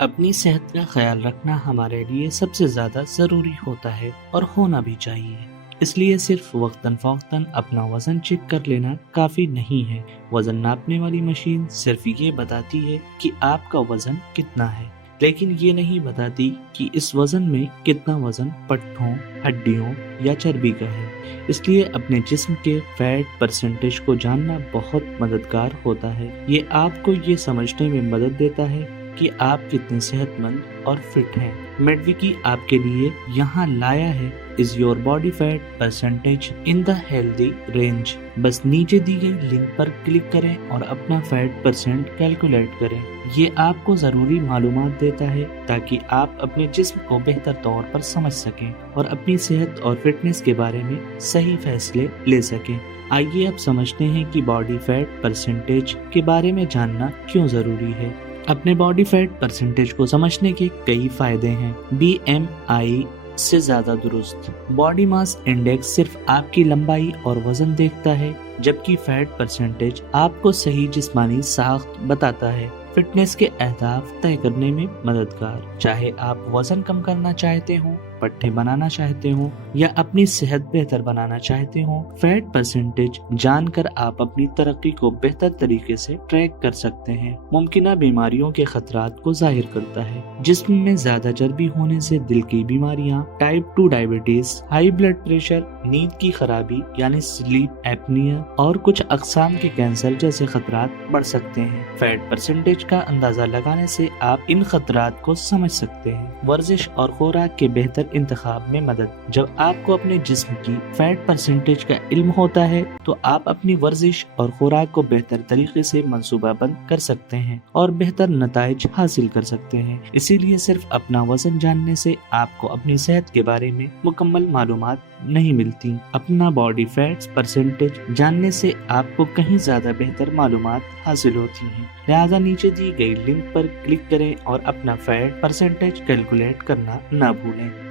اپنی صحت کا خیال رکھنا ہمارے لیے سب سے زیادہ ضروری ہوتا ہے اور ہونا بھی چاہیے۔ اس لیے صرف وقتاً فوقتاً اپنا وزن چیک کر لینا کافی نہیں ہے۔ وزن ناپنے والی مشین صرف یہ بتاتی ہے کہ آپ کا وزن کتنا ہے، لیکن یہ نہیں بتاتی کہ اس وزن میں کتنا وزن پٹھوں، ہڈیوں یا چربی کا ہے۔ اس لیے اپنے جسم کے فیٹ پرسنٹیج کو جاننا بہت مددگار ہوتا ہے۔ یہ آپ کو یہ سمجھنے میں مدد دیتا ہے کہ آپ کتنے صحت مند اور فٹ ہیں۔ میڈویکی آپ کے لیے یہاں لایا ہے Is your body fat percentage in the healthy range؟ بس نیچے دی گئی لنک پر کلک کریں اور اپنا فیٹ پرسنٹ کیلکولیٹ کریں۔ یہ آپ کو ضروری معلومات دیتا ہے تاکہ آپ اپنے جسم کو بہتر طور پر سمجھ سکیں اور اپنی صحت اور فٹنس کے بارے میں صحیح فیصلے لے سکیں۔ آئیے اب سمجھتے ہیں کہ باڈی فیٹ پرسنٹیج کے بارے میں جاننا کیوں ضروری ہے۔ اپنے باڈی فیٹ پرسنٹیج کو سمجھنے کے کئی فائدے ہیں۔ BMI سے زیادہ درست۔ باڈی ماس انڈیکس صرف آپ کی لمبائی اور وزن دیکھتا ہے، جبکہ فیٹ پرسنٹیج آپ کو صحیح جسمانی ساخت بتاتا ہے۔ فٹنس کے اہداف طے کرنے میں مددگار۔ چاہے آپ وزن کم کرنا چاہتے ہوں، پٹھے بنانا چاہتے ہوں یا اپنی صحت بہتر بنانا چاہتے ہوں، فیٹ پرسنٹیج جان کر آپ اپنی ترقی کو بہتر طریقے سے ٹریک کر سکتے ہیں۔ ممکنہ بیماریوں کے خطرات کو ظاہر کرتا ہے۔ جسم میں زیادہ چربی ہونے سے دل کی بیماریاں، type 2 diabetes, high blood pressure, نیند کی خرابی یعنی سلیپ ایپنیا اور کچھ اقسام کے کینسر جیسے خطرات بڑھ سکتے ہیں۔ فیٹ پرسنٹیج کا اندازہ لگانے سے آپ ان خطرات کو سمجھ سکتے ہیں۔ ورزش اور خوراک کے بہتر انتخاب میں مدد۔ جب آپ کو اپنے جسم کی فیٹ پرسنٹیج کا علم ہوتا ہے تو آپ اپنی ورزش اور خوراک کو بہتر طریقے سے منصوبہ بند کر سکتے ہیں اور بہتر نتائج حاصل کر سکتے ہیں۔ اسی لیے صرف اپنا وزن جاننے سے آپ کو اپنی صحت کے بارے میں مکمل معلومات نہیں ملتی۔ اپنا باڈی فیٹ پرسنٹیج جاننے سے آپ کو کہیں زیادہ بہتر معلومات حاصل ہوتی ہیں۔ لہذا نیچے دی گئی لنک پر کلک کریں اور اپنا فیٹ پرسنٹیج کیلکولیٹ کرنا نہ بھولیں۔